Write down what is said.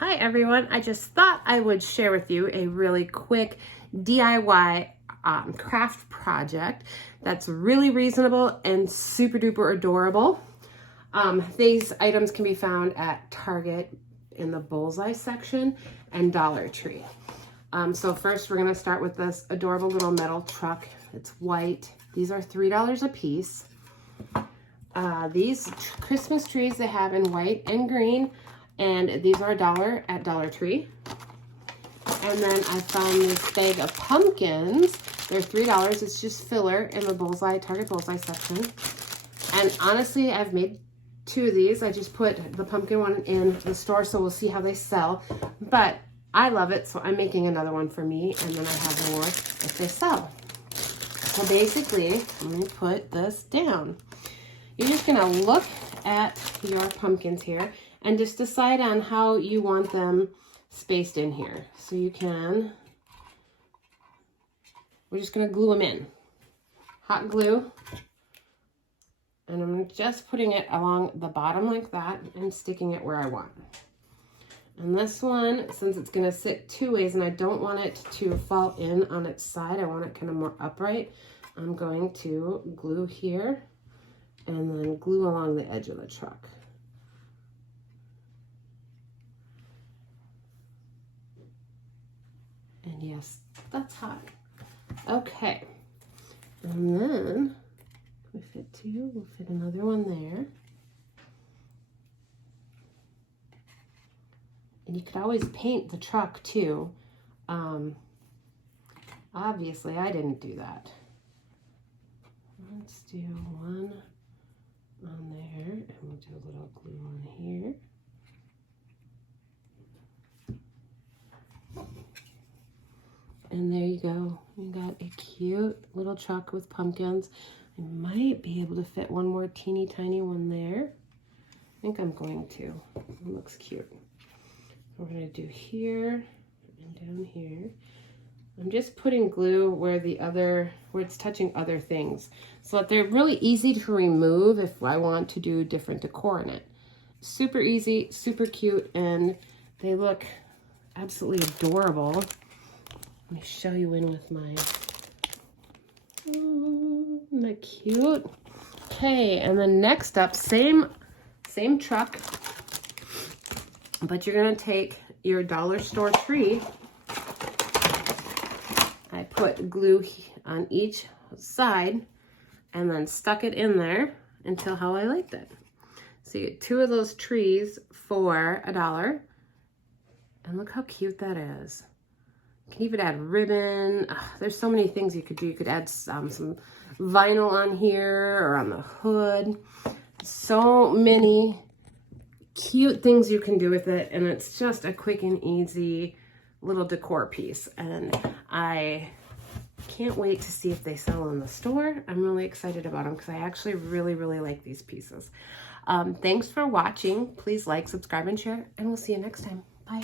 Hi everyone, I just thought I would share with you a really quick DIY craft project that's really reasonable and super duper adorable. These items can be found at Target in the Bullseye section and Dollar Tree. So first we're going to start with this adorable little metal truck. It's white. These are $3 a piece. These Christmas trees they have in white and green, and these are $1 at Dollar Tree. And then I found this bag of pumpkins. They're $3. It's just filler in the Bullseye, Target Bullseye section. And honestly, I've made 2 of these. I just put the pumpkin one in the store, so we'll see how they sell. But I love it, so I'm making another one for me, and then I have more if they sell. So basically, let me put this down. You're just gonna look at your pumpkins here and just decide on how you want them spaced in here. So you can, we're just gonna glue them in. Hot glue. And I'm just putting it along the bottom like that and sticking it where I want. And this one, since it's gonna sit 2 ways and I don't want it to fall in on its side, I want it kind of more upright, I'm going to glue here and then glue along the edge of the truck. And yes, that's hot. Okay, and then we fit 2, we'll fit another one there. And you could always paint the truck too. Obviously I didn't do that. Let's do one on there, and we'll do a little glue on here. And there you go. We got a cute little truck with pumpkins. I might be able to fit one more teeny tiny one there. I think I'm going to. It looks cute. We're going to do here and down here. I'm just putting glue where it's touching other things, so that they're really easy to remove if I want to do different decor in it. Super easy, super cute, and they look absolutely adorable. Let me show you in with my, isn't that cute? Okay, and then next up, same truck, but you're gonna take your dollar store tree. I put glue on each side and then stuck it in there until how I liked it. So you get 2 of those trees for $1. And look how cute that is. You can even add ribbon. There's so many things you could do. You could add some vinyl on here or on the hood. So many cute things you can do with it, and it's just a quick and easy little decor piece, and I can't wait to see if they sell in the store. I'm really excited about them because I actually really like these pieces. Thanks for watching. Please like, subscribe, and share, and we'll see you next time. Bye.